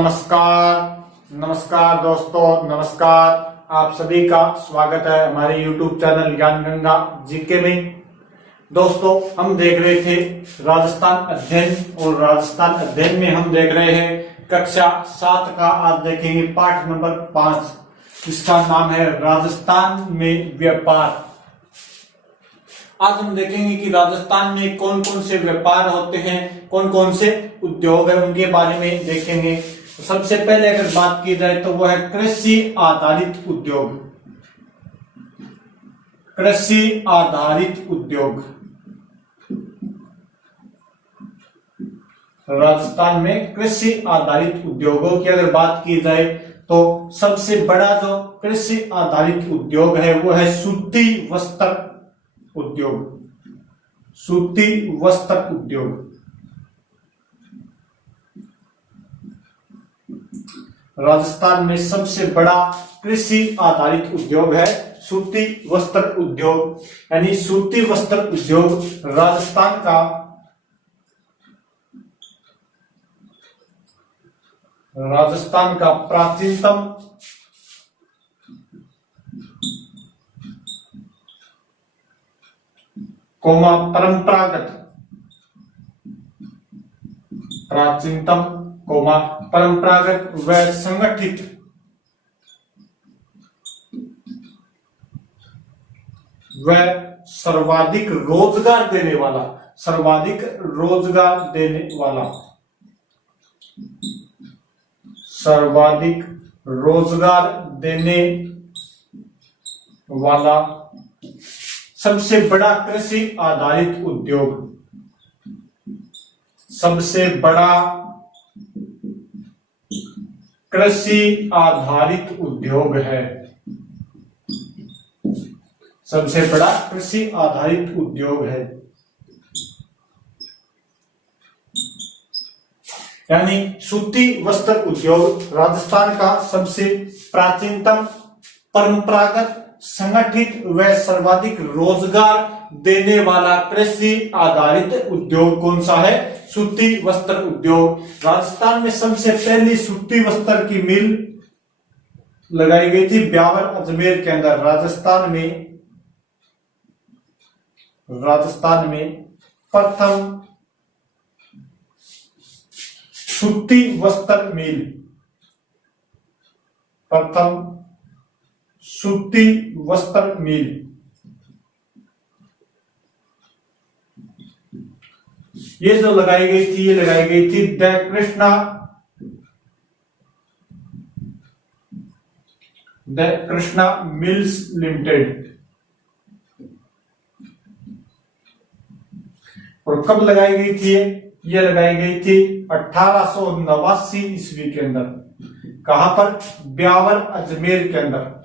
नमस्कार नमस्कार दोस्तों, नमस्कार। आप सभी का स्वागत है हमारे YouTube चैनल ज्ञान गंगा जीके में। दोस्तों, हम देख रहे थे राजस्थान अध्ययन, और राजस्थान अध्ययन में हम देख रहे हैं कक्षा 7 का। आज देखेंगे पाठ नंबर 5, जिसका नाम है राजस्थान में व्यापार। आज हम देखेंगे कि राजस्थान में कौन कौन से व्यापार होते हैं, कौन कौन से उद्योग है, उनके बारे में देखेंगे। तो सबसे पहले अगर बात की जाए तो वो है कृषि आधारित उद्योग। कृषि आधारित उद्योग राजस्थान में कृषि आधारित उद्योगों की अगर बात की जाए तो सबसे बड़ा जो कृषि आधारित उद्योग है वो है सूती वस्त्र उद्योग। सूती वस्त्र उद्योग राजस्थान में सबसे बड़ा कृषि आधारित उद्योग है सूती वस्त्र उद्योग। यानी सूती वस्त्र उद्योग राजस्थान का प्राचीनतम परंपरागत व संगठित व सर्वाधिक रोजगार देने वाला सबसे बड़ा कृषि आधारित उद्योग। सबसे बड़ा कृषि आधारित उद्योग है। सबसे बड़ा कृषि आधारित उद्योग है। यानी सूती वस्त्र उद्योग राजस्थान का सबसे प्राचीनतम, परंपरागत, संगठित व सर्वाधिक रोजगार देने वाला कृषि आधारित उद्योग कौन सा है? सूती वस्त्र उद्योग। राजस्थान में सबसे पहली सूती वस्त्र की मिल लगाई गई थी ब्यावर अजमेर के अंदर। राजस्थान में प्रथम सूती वस्त्र मिल, ये जो लगाई गई थी, ये लगाई गई थी द कृष्णा मिल्स लिमिटेड। और कब लगाई गई थी? ये लगाई गई थी 1889 ईस्वी के अंदर। कहां पर? ब्यावर अजमेर के अंदर।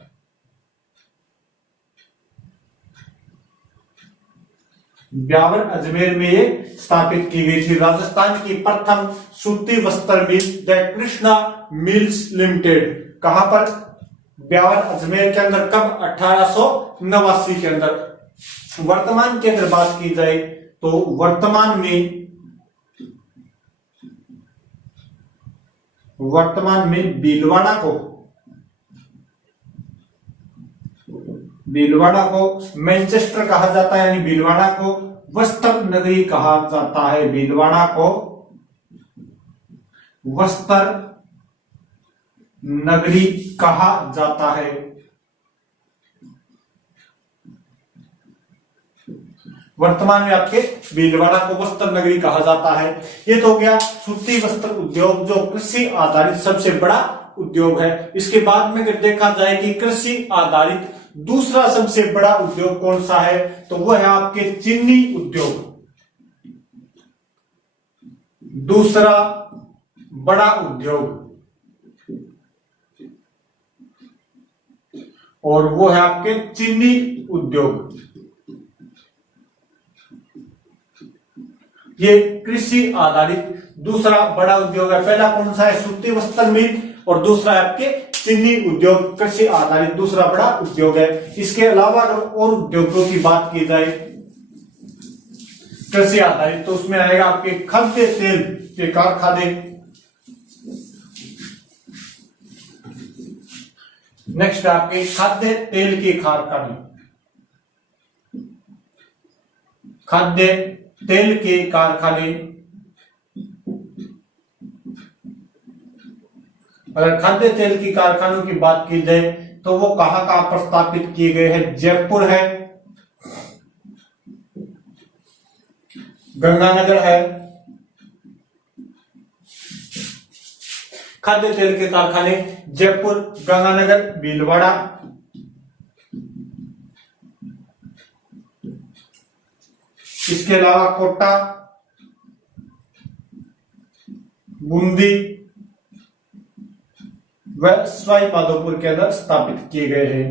ब्यावर अजमेर में ये स्थापित की गई थी। राजस्थान की प्रथम सूती वस्त्र मिल द कृष्णा मिल्स लिमिटेड। कहां पर? ब्यावर अजमेर के अंदर। कब? 1889 के अंदर। वर्तमान की अगर बात की जाए तो वर्तमान में भीलवाड़ा को मैनचेस्टर कहा जाता है। यानी भीलवाड़ा को वस्त्र नगरी कहा जाता है। भीलवाड़ा को वस्त्र नगरी कहा जाता है। वर्तमान में आपके भीलवाड़ा को वस्त्र नगरी कहा जाता है। ये तो हो गया सूती वस्त्र उद्योग, जो कृषि आधारित सबसे बड़ा उद्योग है। इसके बाद में अगर देखा जाए कि कृषि आधारित दूसरा सबसे बड़ा उद्योग कौन सा है, तो वो है आपके चीनी उद्योग। दूसरा बड़ा उद्योग, और वो है आपके चीनी उद्योग। ये कृषि आधारित दूसरा बड़ा उद्योग है। पहला कौन सा है? सूती वस्त्र मिल, और दूसरा है आपके चीनी उद्योग। कृषि आधारित दूसरा बड़ा उद्योग है। इसके अलावा अगर और उद्योगों की बात की जाए कृषि आधारित, तो उसमें आएगा आपके खाद्य तेल के कारखाने, नेक्स्ट आपके खाद्य तेल के कारखाने। खाद्य तेल के कारखाने, अगर खाद्य तेल की कारखानों की बात की जाए तो वो कहां कहां पर स्थापित किए गए हैं? जयपुर है, गंगानगर है। खाद्य तेल के कारखाने जयपुर, गंगानगर, भीलवाड़ा। इसके अलावा कोटा, बूंदी व सवाई माधोपुर के अंदर स्थापित किए गए हैं।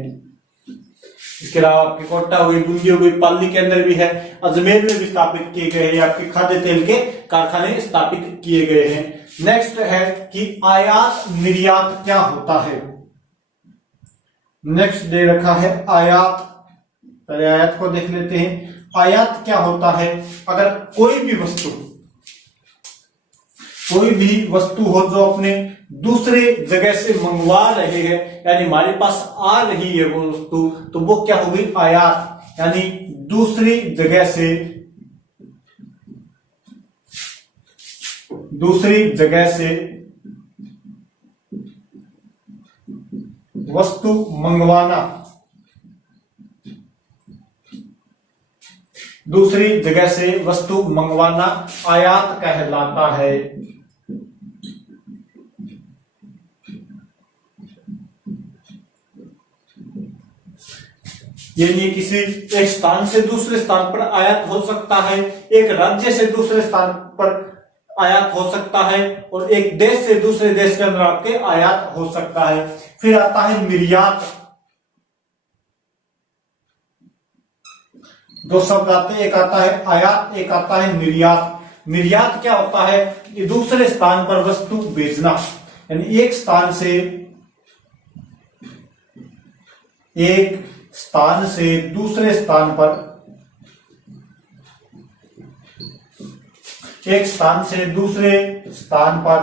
इसके अलावा आपकी कोटा हुई, बूंदी हो गई, पाली के अंदर भी है, अजमेर में भी स्थापित किए गए हैं। आपके खाद्य तेल के कारखाने स्थापित किए गए हैं। नेक्स्ट है कि आयात निर्यात क्या होता है। नेक्स्ट दे रखा है आयात। पहले आयात को देख लेते हैं। आयात क्या होता है? अगर कोई भी वस्तु हो जो अपने दूसरे जगह से मंगवा रहे हैं, यानी हमारे पास आ रही है वो वस्तु, तो वो क्या हो गई? आयात। यानी दूसरी जगह से वस्तु मंगवाना, दूसरी जगह से वस्तु मंगवाना आयात कहलाता है। यानी किसी एक स्थान से दूसरे स्थान पर आयात हो सकता है, एक राज्य से दूसरे स्थान पर आयात हो सकता है, और एक देश से दूसरे देश के अंदर आपके आयात हो सकता है। फिर आता है निर्यात। दो शब्द आते हैं, एक आता है आयात, एक आता है निर्यात। निर्यात क्या होता है? ये दूसरे स्थान पर वस्तु भेजना, यानी एक स्थान से दूसरे स्थान पर, एक स्थान से दूसरे स्थान पर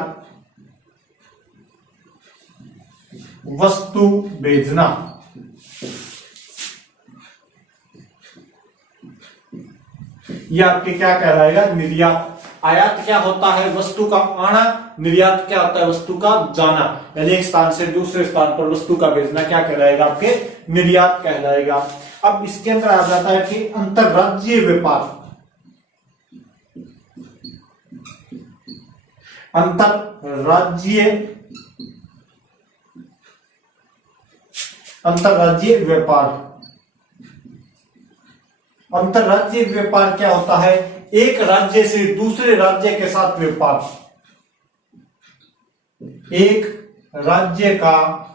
वस्तु भेजना। यह आपके क्या कहलाएगा? निर्यात। आयात क्या होता है? वस्तु का आना। निर्यात क्या होता है? वस्तु का जाना। यानी एक स्थान से दूसरे स्थान पर वस्तु का भेजना क्या कहलाएगा? आपके निर्यात कहलाएगा। अब इसके अंदर आ जाता है कि अंतरराज्यीय व्यापार। अंतरराज्यीय व्यापार। अंतरराज्यीय व्यापार क्या होता है? एक राज्य से दूसरे राज्य के साथ व्यापार। एक राज्य का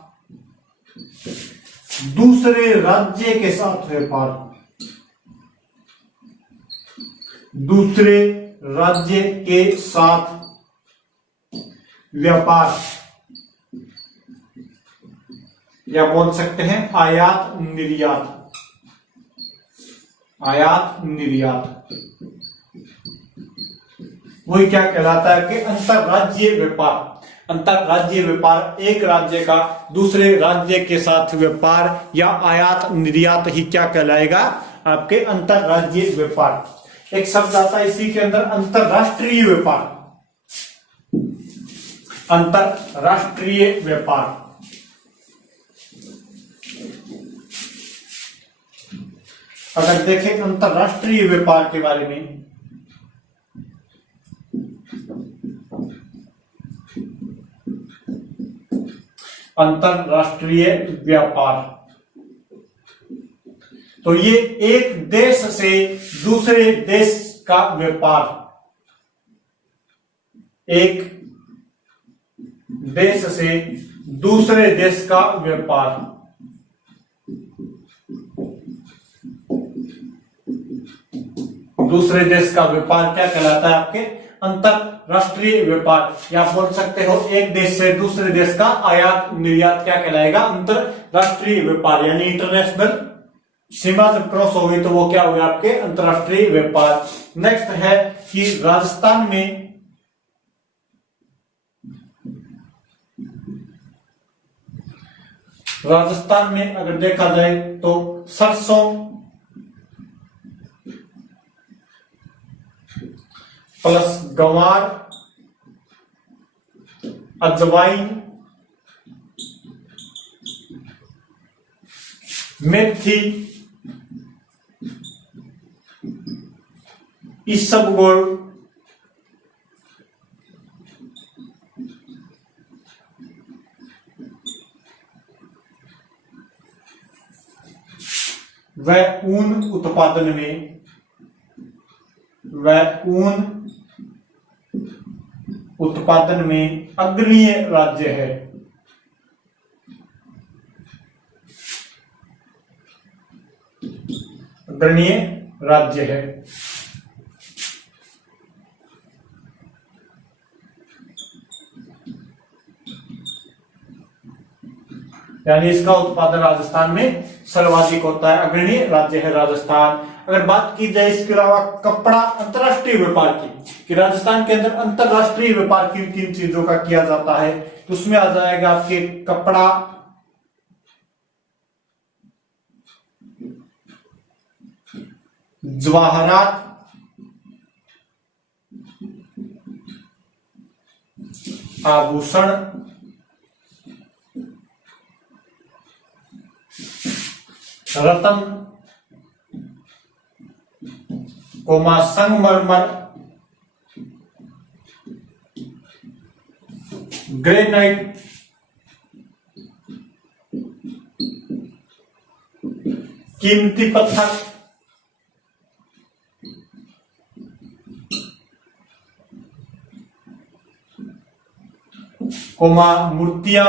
दूसरे राज्य के साथ व्यापार। दूसरे राज्य के साथ व्यापार, या बोल सकते हैं आयात निर्यात। आयात निर्यात वही क्या कहलाता है कि अंतरराज्यीय व्यापार। अंतरराज्यीय व्यापार, एक राज्य का दूसरे राज्य के साथ व्यापार या आयात निर्यात ही क्या कहलाएगा? आपके अंतरराज्यीय व्यापार। एक शब्द आता है इसी के अंदर अंतरराष्ट्रीय व्यापार। अंतरराष्ट्रीय व्यापार, अगर देखें अंतरराष्ट्रीय व्यापार के बारे में, अंतरराष्ट्रीय व्यापार तो ये एक देश से दूसरे देश का व्यापार, एक देश से दूसरे देश का व्यापार। दूसरे देश का व्यापार क्या कहलाता है? आपके अंतरराष्ट्रीय व्यापार। या आप बोल सकते हो एक देश से दूसरे देश का आयात निर्यात क्या कहलाएगा? अंतरराष्ट्रीय व्यापार। यानी इंटरनेशनल सीमा जब क्रॉस हो गई तो वो क्या होगा? आपके अंतरराष्ट्रीय व्यापार। नेक्स्ट है कि राजस्थान में राजस्थान में अगर देखा जाए तो सरसों प्लस गंवार, अजवाइन, मेथी, इसबगोल, वह ऊन उत्पादन में अग्रणीय राज्य है। अग्रणीय राज्य है। यानी इसका उत्पादन राजस्थान में सर्वाधिक होता है, अग्रणी राज्य है राजस्थान। अगर बात की जाए इसके अलावा कपड़ा अंतरराष्ट्रीय व्यापार की, कि राजस्थान के अंदर अंतरराष्ट्रीय व्यापार किन किन चीजों का किया जाता है, तो उसमें आ जाएगा आपके कपड़ा, जवाहरात, आभूषण, रत्न, संगमरमर, ग्रेनाइट, कीमती पत्थर, मूर्तियां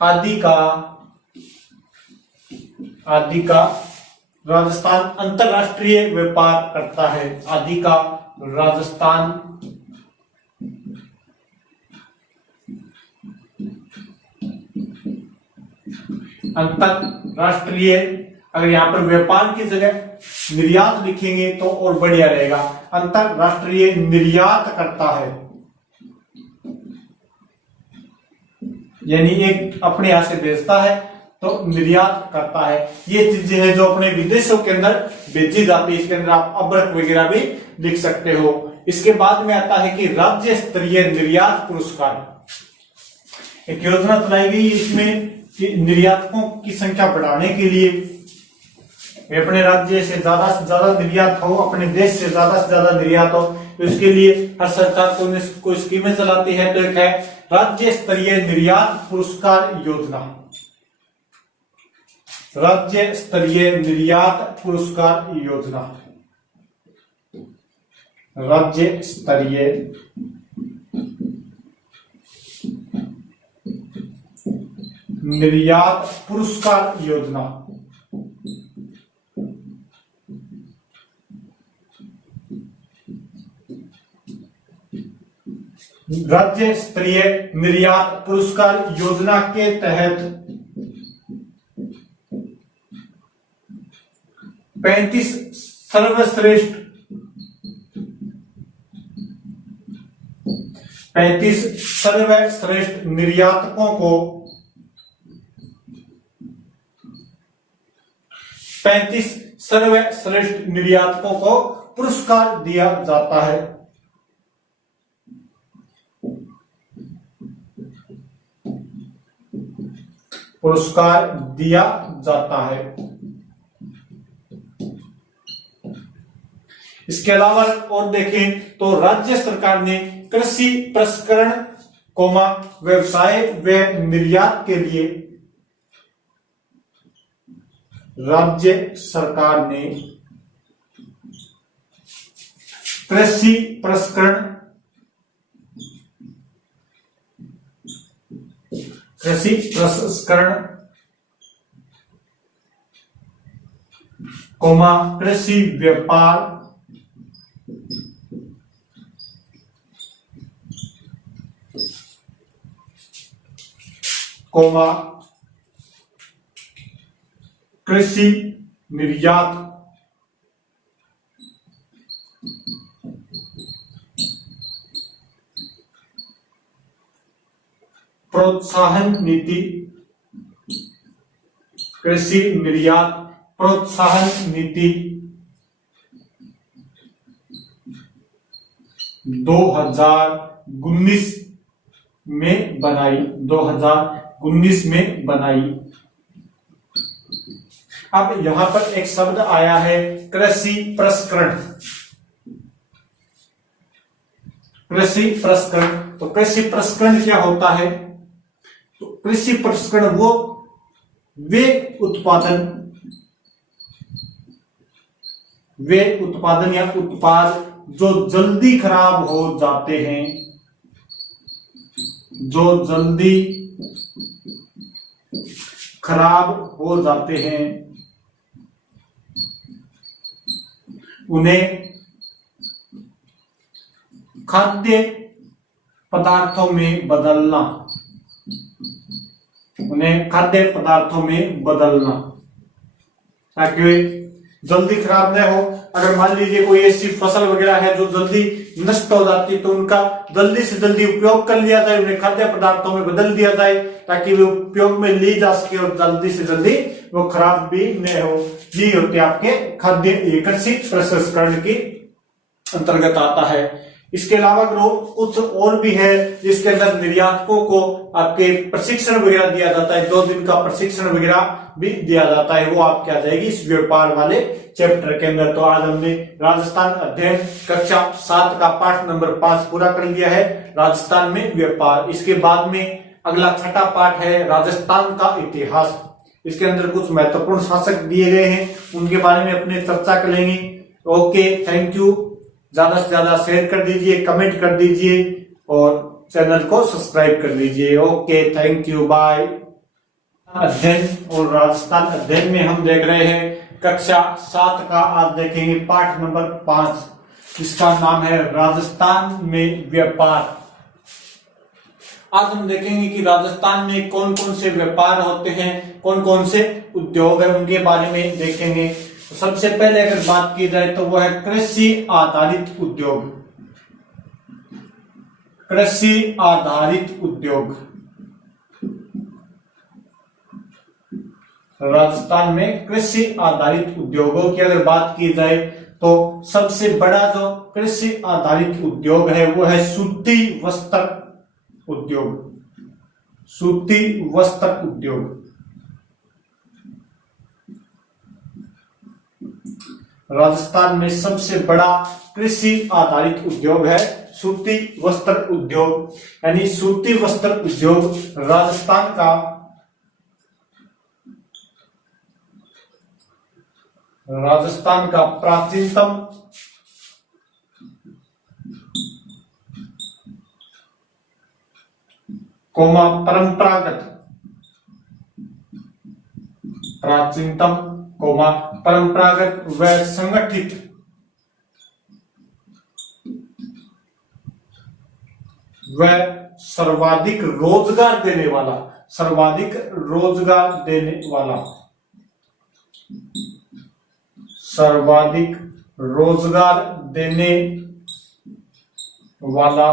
आदि का राजस्थान अंतरराष्ट्रीय व्यापार करता है। आदि का राजस्थान अंतरराष्ट्रीय, अगर यहाँ पर व्यापार की जगह निर्यात लिखेंगे तो और बढ़िया रहेगा। अंतरराष्ट्रीय निर्यात करता है, यानी एक अपने यहां से भेजता है तो निर्यात करता है। ये चीजें हैं जो अपने विदेशों के अंदर भेजी जाती है। इसके अंदर आप अब्रक वगैरह भी लिख सकते हो। इसके बाद में आता है कि राज्य स्तरीय निर्यात पुरस्कार। एक योजना चलाई गई इसमें कि निर्यातकों की संख्या बढ़ाने के लिए अपने राज्य से ज्यादा निर्यात हो, अपने देश से ज्यादा निर्यात हो, तो इसके लिए हर सरकार कोई स्कीमें चलाती है। तो एक है राज्य स्तरीय निर्यात पुरस्कार योजना। राज्य स्तरीय निर्यात पुरस्कार योजना, राज्य स्तरीय निर्यात पुरस्कार योजना। राज्य स्तरीय निर्यात पुरस्कार योजना के तहत 35 सर्वश्रेष्ठ निर्यातकों को 35 सर्वश्रेष्ठ निर्यातकों को पुरस्कार दिया जाता है। पुरस्कार दिया जाता है। इसके अलावा और देखें तो राज्य सरकार ने कृषि प्रसंस्करण व्यवसाय व निर्यात के लिए राज्य सरकार ने कृषि प्रसंस्करण कृषि व्यापार कृषि निर्यात प्रोत्साहन नीति, कृषि निर्यात प्रोत्साहन नीति 2019 में बनाई, 2019 में बनाई। अब यहां पर एक शब्द आया है कृषि प्रसंस्करण। कृषि प्रसंस्करण, तो कृषि प्रसंस्करण क्या होता है? तो कृषि प्रसंस्करण वे उत्पादन या उत्पाद जो जल्दी खराब हो जाते हैं, जो जल्दी खराब हो जाते हैं, उन्हें खाद्य पदार्थों में बदलना, उन्हें खाद्य पदार्थों में बदलना ताकि वे जल्दी खराब न हो। अगर मान लीजिए कोई ऐसी फसल वगैरह है जो जल्दी नष्ट हो जाती है तो उनका जल्दी से जल्दी उपयोग कर लिया जाए, उन्हें खाद्य पदार्थों में बदल दिया जाए ताकि वे उपयोग में ली जा सके और जल्दी से जल्दी वो खराब भी न हो। ये होते आपके खाद्य कृषि प्रसंस्करण के अंतर्गत आता है। इसके अलावा कुछ और भी है जिसके अंदर निर्यातकों को आपके प्रशिक्षण वगैरह दिया जाता है, 2 दिन का प्रशिक्षण वगैरह भी दिया जाता है। वो आपके आ जाएगी इस व्यापार वाले चैप्टर के अंदर। तो आज हमने राजस्थान अध्ययन कक्षा 7 का पाठ नंबर 5 पूरा कर लिया है, राजस्थान में व्यापार। इसके बाद में अगला 6ठा पाठ है राजस्थान का इतिहास। इसके अंदर कुछ महत्वपूर्ण शासक दिए गए हैं, उनके बारे में अपने चर्चा करेंगे। Okay, thank you. ज्यादा से ज्यादा शेयर कर दीजिए, कमेंट कर दीजिए और चैनल को सब्सक्राइब कर दीजिए। Okay, thank you, bye. अध्ययन और राजस्थान अध्ययन में हम देख रहे हैं कक्षा 7 का, आज देखेंगे पाठ नंबर 5, जिसका नाम है राजस्थान में व्यापार। आज हम देखेंगे कि राजस्थान में कौन कौन से व्यापार होते हैं, कौन कौन से उद्योग है, उनके बारे में देखेंगे। तो सबसे पहले अगर बात की जाए तो वो है कृषि आधारित उद्योग। कृषि आधारित उद्योग राजस्थान में कृषि आधारित उद्योगों की अगर बात की जाए तो सबसे बड़ा जो कृषि आधारित उद्योग है वो है सूती वस्त्र उद्योग। सूती वस्त्र उद्योग राजस्थान में सबसे बड़ा कृषि आधारित उद्योग है सूती वस्त्र उद्योग। यानी सूती वस्त्र उद्योग राजस्थान का प्राचीनतम परंपरागत व संगठित व सर्वाधिक रोजगार देने वाला, सर्वाधिक रोजगार देने वाला, सर्वाधिक रोजगार देने वाला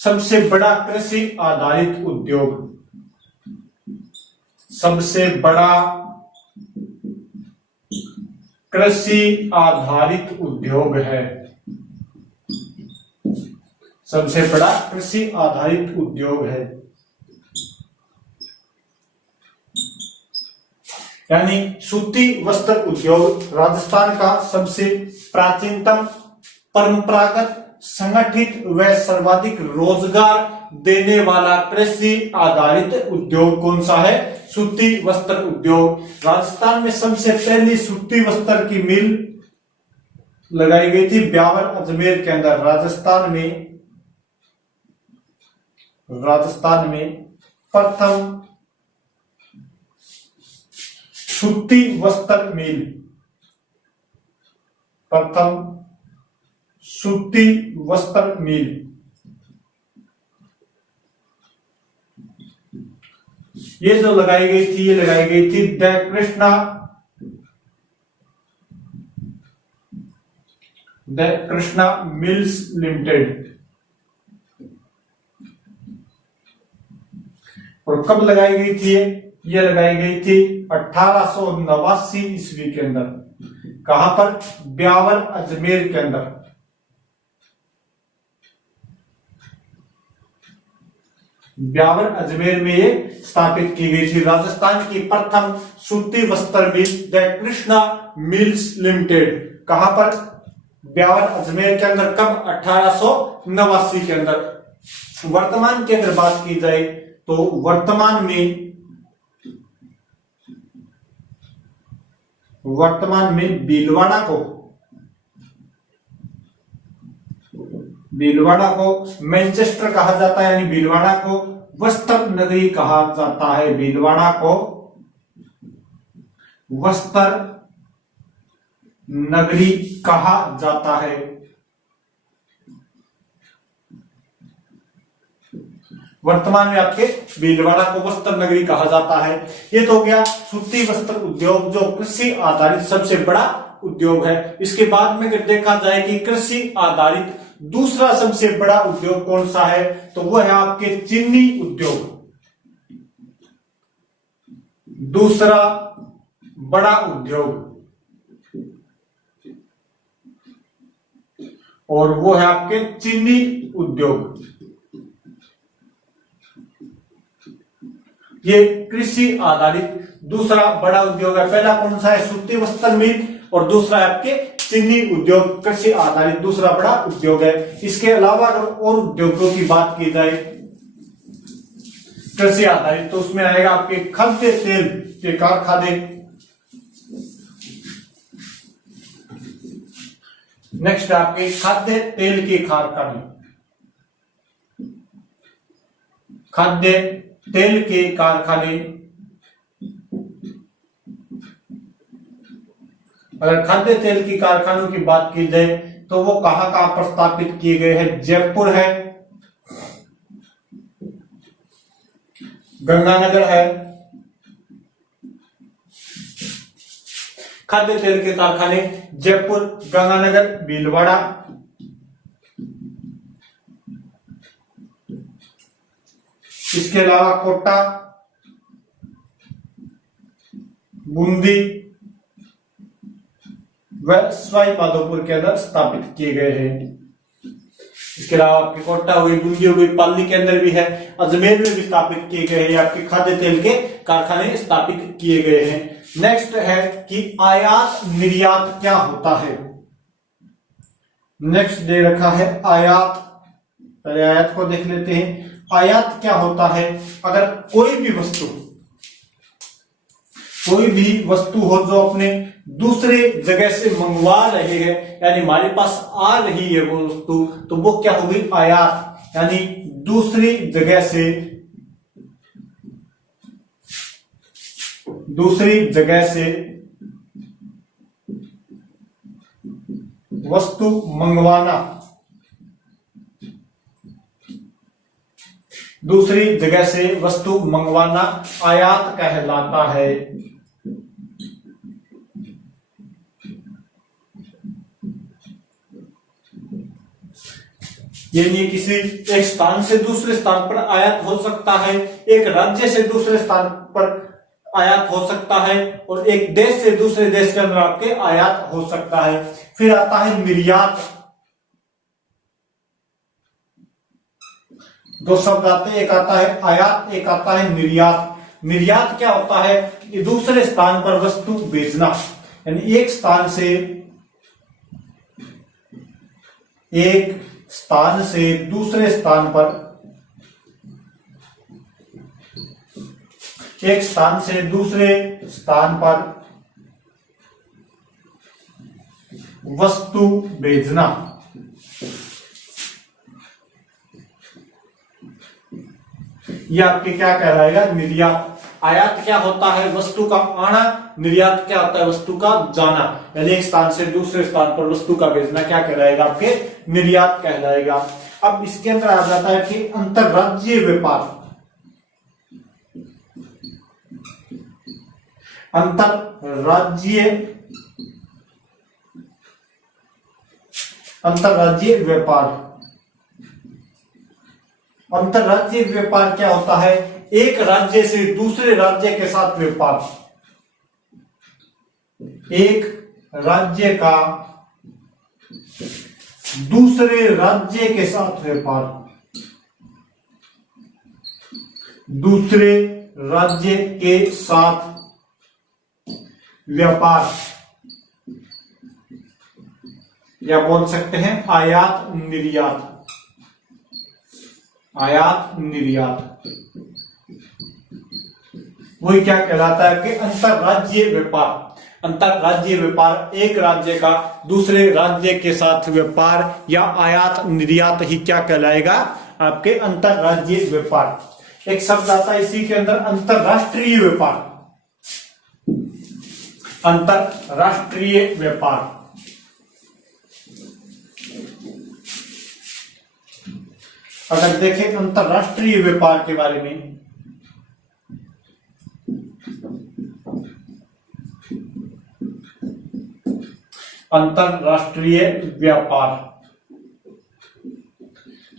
सबसे बड़ा कृषि आधारित उद्योग, सबसे बड़ा कृषि आधारित उद्योग है, सबसे बड़ा कृषि आधारित उद्योग है। यानी सूती वस्त्र उद्योग राजस्थान का सबसे प्राचीनतम परंपरागत संगठित व सर्वाधिक रोजगार देने वाला कृषि आधारित उद्योग कौन सा है? सूती वस्त्र उद्योग। राजस्थान में सबसे पहली सूती वस्त्र की मिल लगाई गई थी ब्यावर अजमेर के अंदर। राजस्थान में प्रथम सूती वस्त्र मिल, प्रथम सूती वस्त्र मिल ये जो लगाई गई थी, ये लगाई गई थी द कृष्णा मिल्स लिमिटेड। और कब लगाई गई थी ये लगाई गई थी 1889 ईस्वी के अंदर। कहां पर? ब्यावर अजमेर के अंदर। ब्यावर अजमेर में ये स्थापित की गई थी। राजस्थान की प्रथम सूती वस्त्र मिल द कृष्णा मिल्स लिमिटेड। कहां पर? ब्यावर अजमेर के अंदर। कब? 1889 के अंदर। वर्तमान की अगर बात की जाए तो वर्तमान में भीलवाड़ा को मैनचेस्टर कहा जाता है, यानी भीलवाड़ा को वस्त्र नगरी कहा जाता है। भीलवाड़ा को वस्त्र नगरी कहा जाता है। वर्तमान में आपके भीलवाड़ा को वस्त्र नगरी कहा जाता है। ये तो हो गया सूती वस्त्र उद्योग, जो कृषि आधारित सबसे बड़ा उद्योग है। इसके बाद में अगर देखा जाए कि कृषि आधारित दूसरा सबसे बड़ा उद्योग कौन सा है, तो वो है आपके चीनी उद्योग। दूसरा बड़ा उद्योग, और वो है आपके चीनी उद्योग। ये कृषि आधारित दूसरा बड़ा उद्योग है। पहला कौन सा है? सूती वस्त्र मिल, और दूसरा है आपके चीनी उद्योग। कृषि आधारित दूसरा बड़ा उद्योग है। इसके अलावा अगर और उद्योगों की बात की जाए कृषि आधारित, तो उसमें आएगा आपके खाद्य तेल के कारखाने। नेक्स्ट आपके खाद्य तेल के कारखाने। खाद्य तेल के कारखाने, अगर खाद्य तेल की कारखानों की बात की जाए तो वो कहां कहां पर स्थापित किए गए हैं? जयपुर है, गंगानगर है। खाद्य तेल के कारखाने जयपुर, गंगानगर, भीलवाड़ा। इसके अलावा कोटा, बूंदी व सवाई माधोपुर के अंदर स्थापित किए गए हैं। इसके अलावा आपकी कोटा हुई, बूंदी हो गई, पाली के अंदर भी है, अजमेर में भी स्थापित किए गए हैं। आपके खाद्य तेल के कारखाने स्थापित किए गए हैं। नेक्स्ट है कि आयात निर्यात क्या होता है। नेक्स्ट दे रखा है आयात। पहले आयात को देख लेते हैं। आयात क्या होता है? अगर कोई भी वस्तु हो जो अपने दूसरे जगह से मंगवा रहे हैं, यानी हमारे पास आ रही है वो वस्तु, तो वो क्या होगी? आयात। यानी दूसरी जगह से वस्तु मंगवाना, दूसरी जगह से वस्तु मंगवाना आयात कहलाता है। यानी किसी एक स्थान से दूसरे स्थान पर आयात हो सकता है, एक राज्य से दूसरे स्थान पर आयात हो सकता है, और एक देश से दूसरे देश के अंदर आपके आयात हो सकता है। फिर आता है निर्यात। दो शब्द आते हैं, एक आता है आयात, एक आता है निर्यात। निर्यात क्या होता है? कि दूसरे स्थान पर वस्तु भेजना, यानी एक स्थान से दूसरे स्थान पर, एक स्थान से दूसरे स्थान पर वस्तु भेजना। यह आपके क्या कहलाएगा? निर्यात। आयात क्या होता है? वस्तु का आना। निर्यात क्या होता है? वस्तु का जाना। यानी एक स्थान से दूसरे स्थान पर वस्तु का भेजना क्या कहलाएगा? आपके निर्यात कहलाएगा। अब इसके अंदर आ जाता है कि अंतरराज्यीय व्यापार। अंतरराज्यीय व्यापार। अंतरराज्यीय व्यापार क्या होता है? एक राज्य से दूसरे राज्य के साथ व्यापार, एक राज्य का दूसरे राज्य के साथ व्यापार, दूसरे राज्य के साथ व्यापार, या बोल सकते हैं आयात निर्यात, आयात निर्यात। वही क्या कहलाता है कि अंतरराज्यीय व्यापार। अंतरराज्यीय व्यापार, एक राज्य का दूसरे राज्य के साथ व्यापार या आयात निर्यात ही क्या कहलाएगा, आपके अंतरराज्यीय व्यापार। एक शब्द आता है इसी के अंदर, अंतरराष्ट्रीय व्यापार। अंतरराष्ट्रीय व्यापार, अगर देखें अंतरराष्ट्रीय व्यापार के बारे में, अंतरराष्ट्रीय व्यापार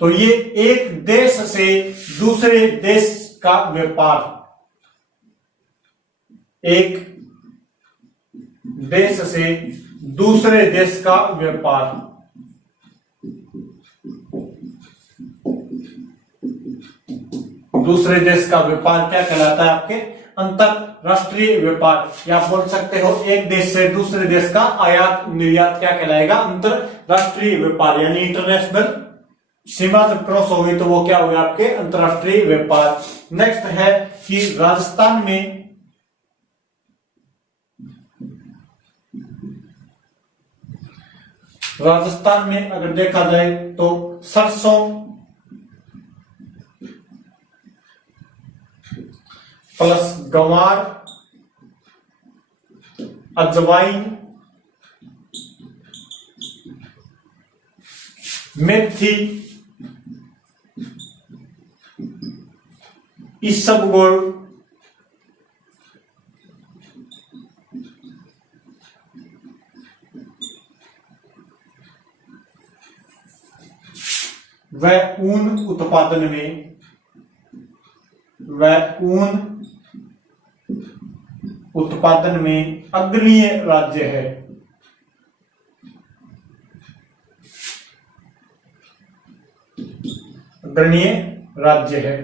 तो ये एक देश से दूसरे देश का व्यापार, एक देश से दूसरे देश का व्यापार। दूसरे देश का व्यापार क्या कहलाता है, आपके अंतरराष्ट्रीय व्यापार। या आप बोल सकते हो एक देश से दूसरे देश का आयात निर्यात क्या कहलाएगा, अंतरराष्ट्रीय व्यापार। यानी इंटरनेशनल सीमा जब क्रॉस होगी तो वो क्या होगा, आपके अंतरराष्ट्रीय व्यापार। नेक्स्ट है कि राजस्थान में अगर देखा जाए तो सरसों प्लस गंवार, अजवाइन, मेथी, इसबगोल, वह ऊन उत्पादन में, वह ऊन उत्पादन में अग्रणीय राज्य है। अग्रणीय राज्य है।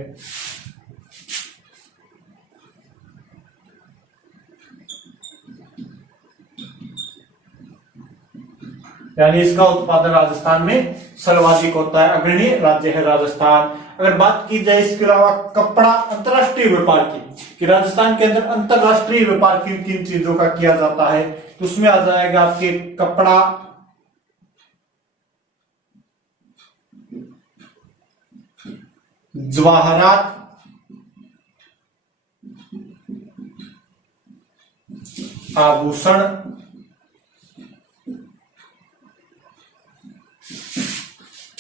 यानी इसका उत्पादन राजस्थान में सर्वाधिक होता है, अग्रणीय राज्य है राजस्थान। अगर बात की जाए इसके अलावा कपड़ा अंतरराष्ट्रीय व्यापार की, कि राजस्थान के अंदर अंतरराष्ट्रीय व्यापार किन किन चीजों का किया जाता है, तो उसमें आ जाएगा आपके कपड़ा, जवाहरात, आभूषण,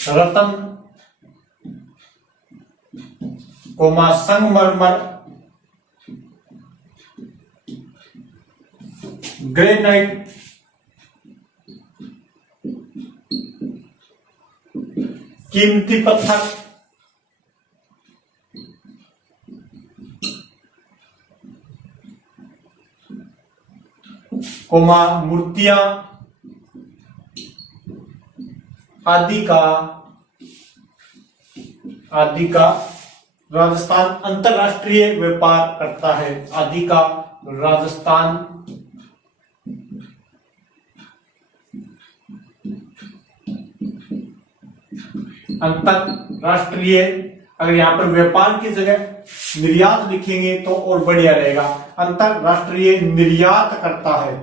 रत्न, कोमा संगमरमर, ग्रेनाइट, कीमती पत्थर, कोमा मूर्तियां आदि का राजस्थान अंतरराष्ट्रीय व्यापार करता है। आदि का राजस्थान अंतरराष्ट्रीय, अगर यहाँ पर व्यापार की जगह निर्यात लिखेंगे तो और बढ़िया रहेगा। अंतरराष्ट्रीय निर्यात करता है,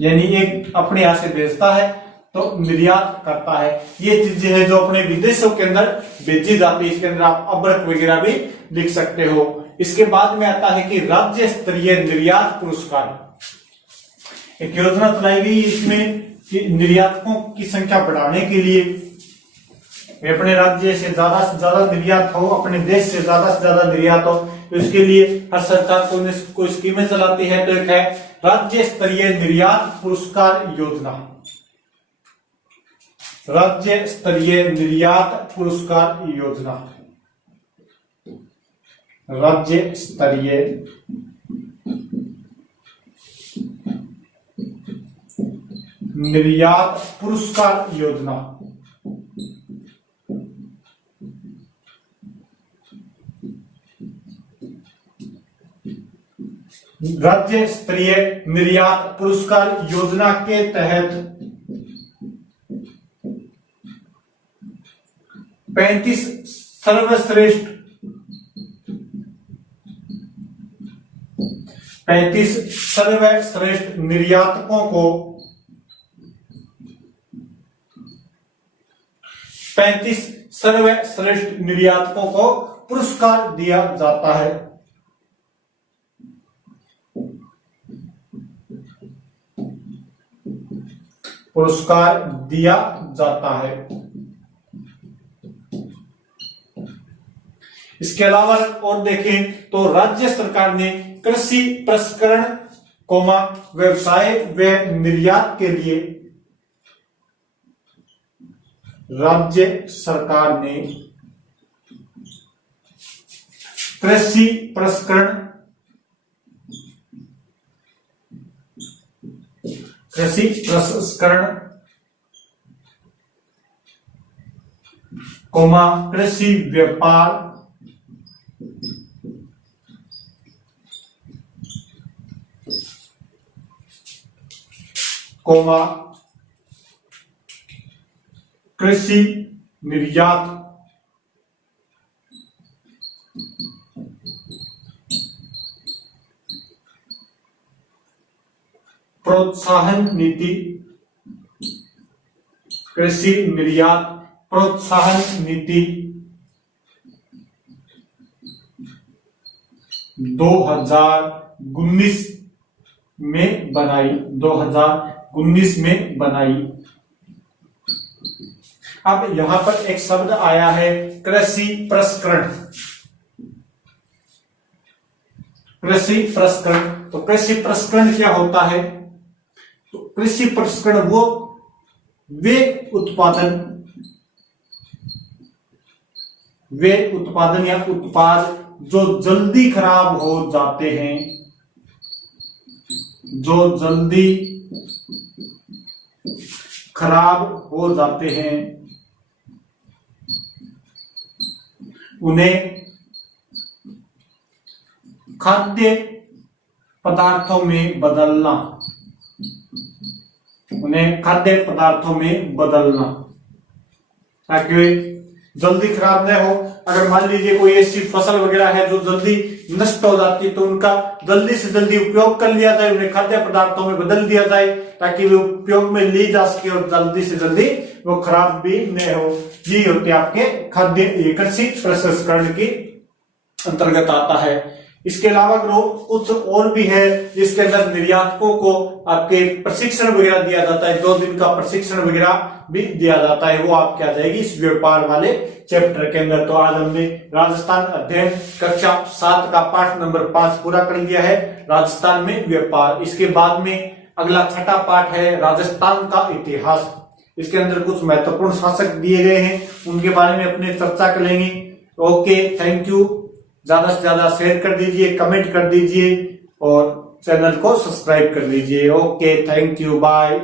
यानी एक अपने यहां से भेजता है तो निर्यात करता है। ये चीजें हैं जो अपने विदेशों के अंदर भेजी जाती है। इसके अंदर आप अब्रक वगैरह भी लिख सकते हो। इसके बाद में आता है कि राज्य स्तरीय निर्यात पुरस्कार, एक योजना चलाई गई इसमें कि निर्यातकों की संख्या बढ़ाने के लिए अपने राज्य से ज्यादा निर्यात हो, अपने देश से ज्यादा निर्यात हो, तो इसके लिए हर सरकार कोई स्कीमें चलाती है। तो एक है राज्य स्तरीय निर्यात पुरस्कार योजना। राज्य स्तरीय निर्यात पुरस्कार योजना। राज्य स्तरीय निर्यात पुरस्कार योजना। राज्य स्तरीय निर्यात पुरस्कार योजना के तहत 35 सर्वश्रेष्ठ 35 सर्वश्रेष्ठ निर्यातकों को 35 सर्वश्रेष्ठ निर्यातकों को पुरस्कार दिया जाता है। पुरस्कार दिया जाता है। इसके अलावा और देखें तो राज्य सरकार ने कृषि प्रसंस्करण व्यवसाय व निर्यात के लिए राज्य सरकार ने कृषि प्रसंस्करण कृषि व्यापार कृषि निर्यात प्रोत्साहन नीति, कृषि निर्यात प्रोत्साहन नीति 2019 में बनाई। 2019 में बनाई। अब यहां पर एक शब्द आया है कृषि प्रसंस्करण। कृषि प्रसंस्करण, तो कृषि प्रसंस्करण क्या होता है? तो कृषि प्रसंस्करण वे उत्पादन या उत्पाद जो जल्दी खराब हो जाते हैं, जो जल्दी खराब हो जाते हैं, उन्हें खाद्य पदार्थों में बदलना, उन्हें खाद्य पदार्थों में बदलना ताकि वे जल्दी खराब न हो। अगर मान लीजिए कोई ऐसी फसल वगैरह है जो जल्दी नष्ट हो जाती है तो उनका जल्दी से जल्दी उपयोग कर लिया जाए, उन्हें खाद्य पदार्थों में बदल दिया जाए ताकि वे उपयोग में ली जा सके और जल्दी से जल्दी वो खराब भी न हो। ये होते आपके खाद्य कृषि प्रसंस्करण के अंतर्गत आता है। इसके अलावा कुछ और भी है जिसके अंदर निर्यातकों को आपके प्रशिक्षण वगैरह दिया जाता है। 2 दिन का प्रशिक्षण वगैरह भी दिया जाता है, वो आपके आ जाएगी इस व्यापार वाले चैप्टर के अंदर। तो आज हमने राजस्थान अध्ययन कक्षा 7 का पाठ नंबर 5 पूरा कर लिया है, राजस्थान में व्यापार। इसके बाद में अगला 6ठा पाठ है राजस्थान का इतिहास। इसके अंदर कुछ महत्वपूर्ण शासक दिए गए हैं, उनके बारे में अपने चर्चा करेंगे। Okay, thank you. ज्यादा से ज्यादा शेयर कर दीजिए, कमेंट कर दीजिए और चैनल को सब्सक्राइब कर लीजिए। Okay, thank you, bye.